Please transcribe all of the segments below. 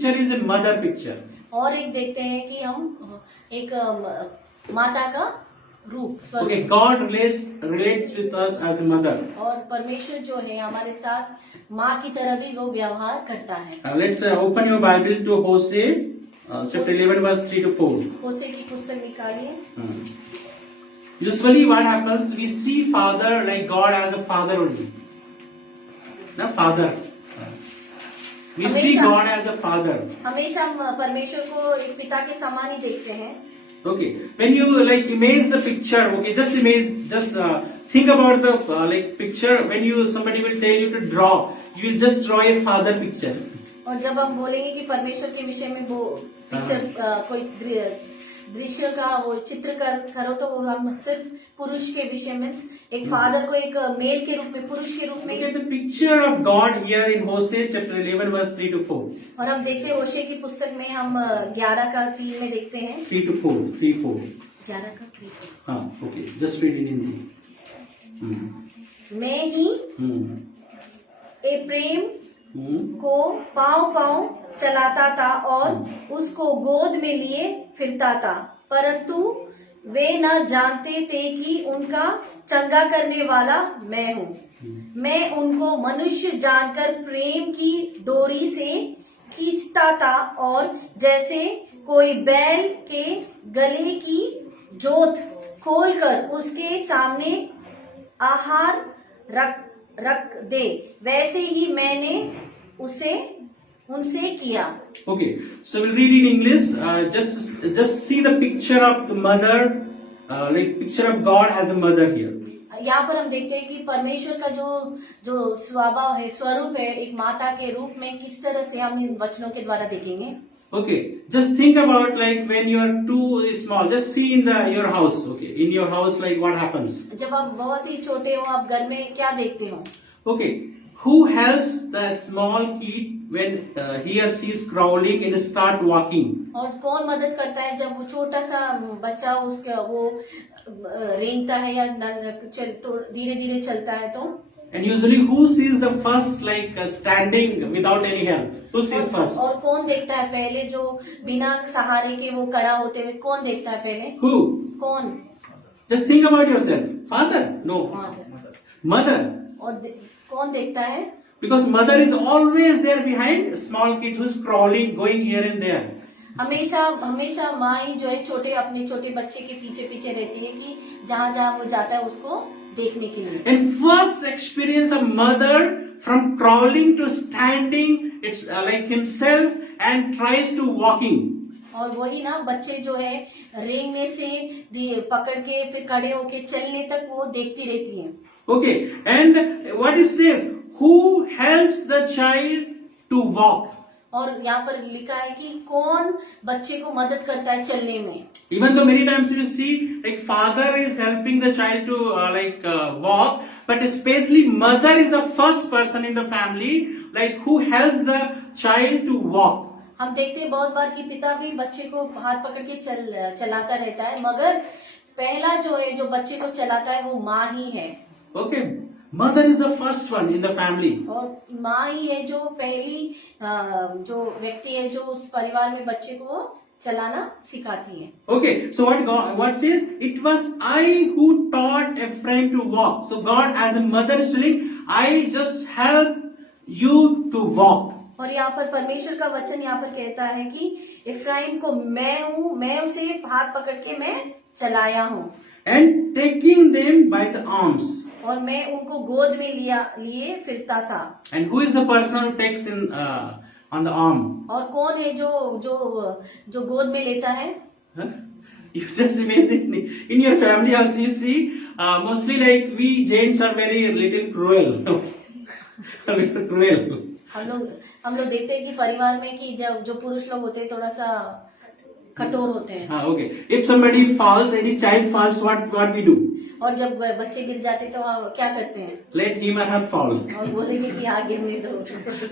picture is a mother picture. और एक देखते हैं कि हम एक माता का रूप स्वरूप। Okay, God relates with us as a mother. और परमेश्वर जो है हमारे साथ माँ की तरह भी वो व्यवहार करता है। Let's open your Bible to Hosea, chapter 11, verse 3 to 4. होशे की पुस्तक निकालिए। Usually what happens, we see father like God as a father only. The father. We see God as a father. हमेशा हम परमेश्वर को एक पिता के समान ही देखते हैं। Okay, when you like image the picture, okay, just think about the like picture. When somebody will tell you to draw, you will just draw a father picture. और जब हम बोलेंगे कि परमेश्वर के विषय में वो पिक्चर कोई दृश्य का वो चित्र करो तो वो हम सिर्फ पुरुष के विषय में एक फादर को एक मेल के रूप में पुरुष के रूप में। Look at the picture of God here in Hosea chapter 11 verse 3 to 4. और हम देखते हैं होशे की पुस्तक में हम 11 का 3 में देखते हैं 3 to 4, 3-4. 11 का 3। हाँ, okay, just read in Hindi. मैं ही ए प्रेम को पांव पांव चलाता था और उसको गोद में लिए फिरता था, परंतु वे न जानते थे कि उनका चंगा करने वाला मैं हूँ। मैं उनको मनुष्य जानकर प्रेम की डोरी से खींचता था और जैसे कोई बैल के गले की जोत खोलकर उसके सामने आहार रख दे, वैसे ही मैंने उनसे किया। Okay, so we'll read in English. Just see the picture of the mother, like picture of God as a mother here. यहाँ पर हम देखते हैं कि परमेश्वर का जो स्वभाव है, स्वरूप है, एक माता के रूप में किस तरह से हम इन वचनों के द्वारा देखेंगे। Okay, just think about like when you are too small. Just see in your house. Okay, in your house like what happens. जब आप बहुत ही छोटे हो, आप घर में क्या देखते हो? Okay, who helps the small kid when he or she is crawling and start walking? और कौन मदद करता है जब वो छोटा सा बच्चा उसका वो रेंगता है या धीरे धीरे चलता है तो? And usually who sees the first like standing without any help? Who sees first? और कौन देखता है पहले जो बिना सहारे के वो खड़ा होते हुए कौन देखता है पहले? Who? कौन? Just think about yourself. Father? No. Mother. और कौन देखता है? Because mother is always there behind small kids who's crawling, going here and there. हमेशा माँ ही जो है अपने छोटे बच्चे के पीछे पीछे रहती है कि जहाँ जहाँ वो जाता है उसको देखने के लिए। And first experience of mother from crawling to standing, it's like himself and tries to walking. और वही ना बच्चे जो है रेंगने से पकड़ के फिर खड़े होके चलने तक वो देखती रहती है। Okay, and what it says, who helps the child to walk? और यहाँ पर लिखा है कि कौन बच्चे को मदद करता है चलने में। Even though many times you see like father is helping the child to walk, but especially mother is the first person in the family like who helps the child to walk. हम देखते हैं बहुत बार कि पिता भी बच्चे को हाथ पकड़ के चलाता रहता है, मगर पहला जो है जो बच्चे को चलाता है वो माँ ही है। Okay, mother is the first one in the family. और माँ ही है जो पहली जो व्यक्ति है जो उस परिवार में बच्चे को चलाना सिखाती है। Okay, so what says? It was I who taught Ephraim to walk. So God as a mother is telling, I just help you to walk. और यहाँ पर परमेश्वर का वचन यहाँ पर कहता है कि इफ्राइम को मैं उसे हाथ पकड़ के मैं चलाया हूँ। And taking them by the arms. और मैं उनको गोद में लिए फिरता था। And who is the person who takes in on the arm? और कौन है जो गोद में लेता है? Huh? You just imagine in your family also you see mostly like we Jains are very little cruel. Cruel. हम लोग देखते हैं कि परिवार में कि जो पुरुष लोग होते हैं थोड़ा सा कठोर होते हैं। Okay. If somebody falls, any child falls, what we do? और जब बच्चे गिर जाते तो आप क्या करते हैं? Let him or her fall. और बोलेंगे कि हाँ गिरने दो,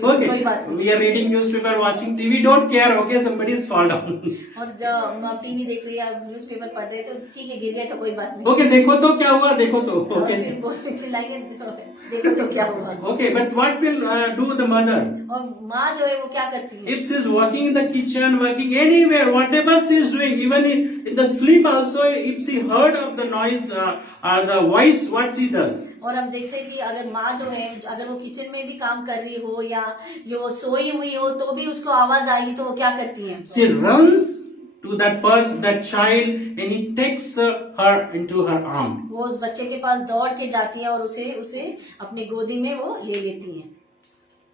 Okay, कोई बात नहीं। we are reading newspaper, watching TV, don't care, okay, somebody is fall down. और जब आप टीवी देख रही है, न्यूज़पेपर पढ़ रहे तो ठीक है गिर गए तो कोई बात नहीं। Okay, देखो तो क्या हुआ, देखो तो, और okay. फिर बोलने चिल्लाएंगे देखो तो क्या हुआ। Okay, but what will do the mother? और माँ जो है वो क्या करती है? If she is working in the kitchen, working anywhere, whatever she is doing, even in the sleep also, if she heard of the noise or the voice, what she does? और हम देखते हैं कि अगर माँ जो है, अगर वो किचन में भी काम कर रही हो या वो सोई हुई हो तो भी उसको आवाज आई तो वो क्या करती है? She runs to that person, that child, and he takes her into her arm. वो उस बच्चे के पास दौड़ के जाती है और उसे अपने गोदी में वो ले लेती है।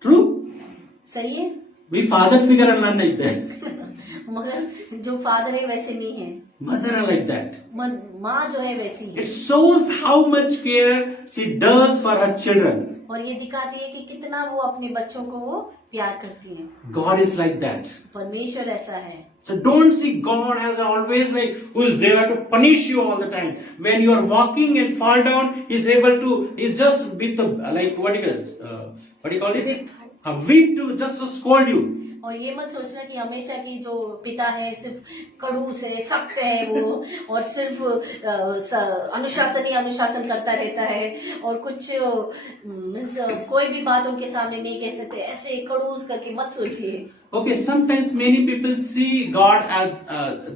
True? सही है? We father figure are not like that. मगर जो फादर है वैसे नहीं है, Mother are like that. माँ जो है वैसी है। It shows how much care she does for her children. और ये दिखाती है कि कितना वो अपने बच्चों को वो प्यार करती है। God is like that. परमेश्वर ऐसा है। So don't see God as always like who is there to punish you all the time. When you are walking and fall down, he's just with the like what do you call it? A whip to just to scold you. और ये मत सोचना कि हमेशा की जो पिता है सिर्फ खड़ूस है, सख्त है वो, और सिर्फ अनुशासन ही अनुशासन करता रहता है और कुछ कोई भी बात उनके सामने नहीं कह सकते, ऐसे खड़ूस करके मत सोचिए। Okay, sometimes many people see God as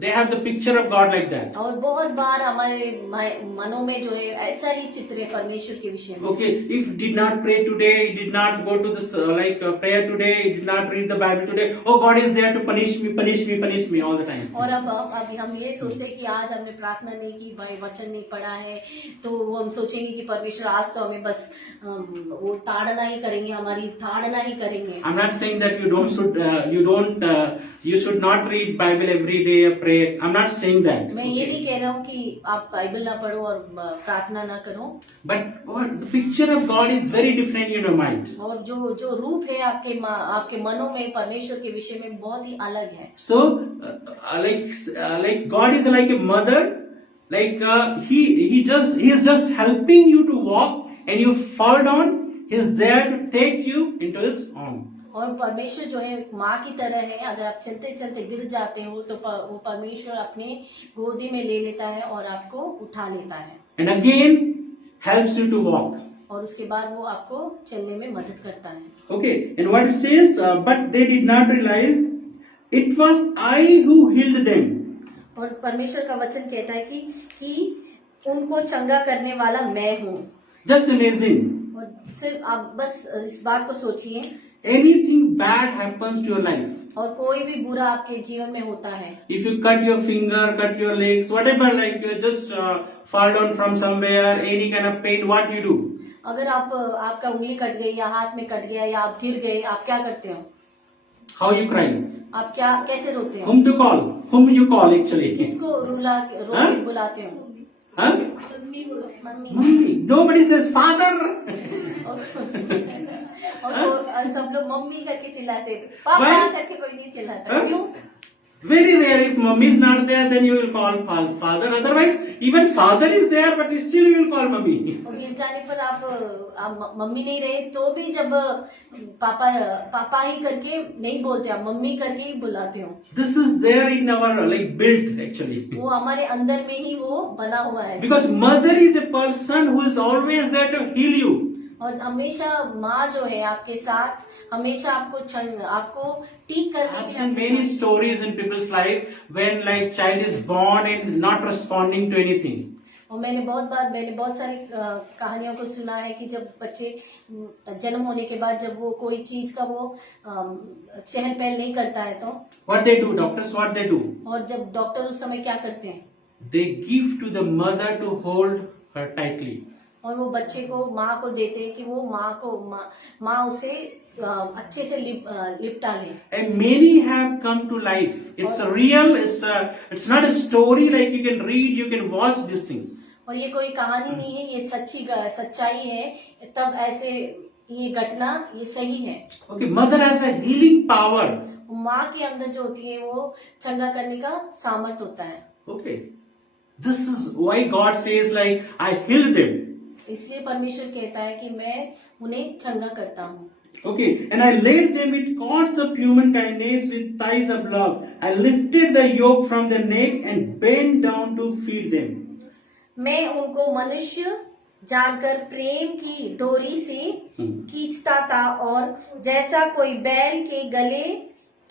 they have the picture of God like that. और बहुत बार हमारे मनों में जो है ऐसा ही चित्र है परमेश्वर के विषय में। Okay, if did not pray today, did not go to this prayer today, did not read the Bible today, oh God is there to punish me all the time. और अब हम ये सोचते हैं कि आज हमने प्रार्थना नहीं की, भाई वचन नहीं पढ़ा है, तो हम सोचेंगे कि परमेश्वर आज तो हमें बस वो ताड़ना ही करेंगे, हमारी ताड़ना ही करेंगे। I'm not saying that you should not read Bible every day or pray. I'm not saying that. मैं ये नहीं कह रहा हूँ कि आप बाइबल ना पढ़ो और प्रार्थना ना करो। But the picture of God is very different in your mind. और जो रूप है आपके मनों में परमेश्वर के विषय में बहुत ही अलग है। So like God is like a mother, like he is just helping you to walk and you fall down, he is there to take you into his arm. और परमेश्वर जो है एक माँ की तरह है, अगर आप चलते चलते गिर जाते हो तो वो परमेश्वर अपने गोदी में ले लेता है और आपको उठा लेता है। And again helps you to walk. और उसके बाद वो आपको चलने में मदद करता है। Okay, and what it says, but they did not realize it was I who healed them. और परमेश्वर का वचन कहता है कि उनको चंगा करने वाला मैं हूँ। Just imagine. और सिर्फ आप बस इस बात को सोचिए, anything bad happens to your life. और कोई भी बुरा आपके जीवन में होता है। If you cut your finger, cut your legs, whatever, like you just fall down from somewhere, any kind of pain, what you do? अगर आपका उंगली कट गई या हाथ में कट गया या आप गिर गए, आप क्या करते हो? How you cry? आप कैसे रोते हो? Whom to call? Whom you call actually? किसको रो के बुलाते हो? Huh? Mummy. Nobody says father. और सब लोग मम्मी करके चिल्लाते, पापा करके कोई नहीं चिल्लाता। क्यों? Very rare. If mummy is not there, then you will call father. Otherwise, even father is there, but still you will call mummy. और गिर जाने पर आप मम्मी नहीं रहे तो भी जब पापा ही करके नहीं बोलते, आप मम्मी करके ही बुलाते हो। This is there in our like built actually. वो हमारे अंदर में ही वो बना हुआ है। Because mother is a person who is always there to heal you. और हमेशा माँ जो है आपके साथ, हमेशा आपको ठीक करने I've के seen लिए। many stories in people's life when like child is born and not responding to anything. और मैंने बहुत सारी कहानियों को सुना है कि जब बच्चे जन्म होने के बाद जब वो कोई चीज का वो चहल पहल नहीं करता है तो What they do, doctors, what they do? और जब डॉक्टर उस समय क्या करते हैं? They give to the mother to hold her tightly. और वो बच्चे को माँ को देते हैं कि वो माँ उसे अच्छे से लिपटा ले। And many have come to life. It's a real. It's not a story like you can read, you can watch these things. और ये कोई कहानी नहीं है, ये सच्चाई है। तब ऐसे ये घटना ये सही है। Okay, mother has a healing power. माँ के अंदर जो होती है वो चंगा करने का सामर्थ होता है। Okay. This is why God says like, I healed them. इसलिए परमेश्वर कहता है कि मैं उन्हें चंगा करता हूँ. Okay, and I laid them with cords of human kindness, with ties of love. I lifted the yoke from their neck and bent down to feed them. मैं उनको मनुष्य जानकर प्रेम की डोरी से खींचता था, और जैसा कोई बैल के गले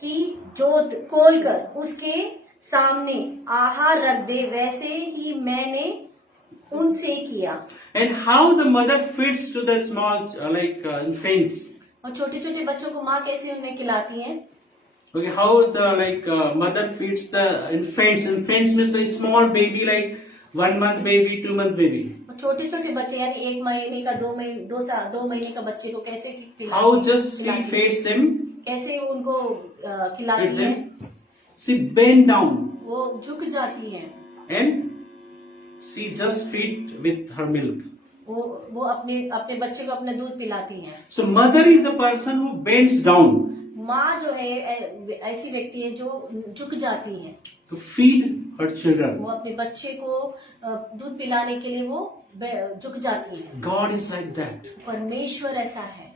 की जोत खोलकर उसके सामने आहार रख दे, वैसे ही मैंने उनसे किया. And how the mother feeds to the small infants. और छोटे छोटे बच्चों को माँ कैसे उन्हें खिलाती है. Okay, how the mother feeds the infants. Infants means like small baby, like 1 month baby, 2 month baby. छोटे छोटे बच्चे यानी 1 महीने का 2 महीने का बच्चे को कैसे How just she feeds them? कैसे उनको खिलाती Feeds है. them. She bend down वो झुक जाती है. and she just feed with her milk. वो अपने बच्चे को अपना दूध पिलाती है. So mother is the person who bends down माँ जो है ऐसी व्यक्ति है जो झुक जाती है. to feed her children. वो अपने बच्चे को दूध पिलाने के लिए वो झुक जाती है. God is like that. परमेश्वर ऐसा है.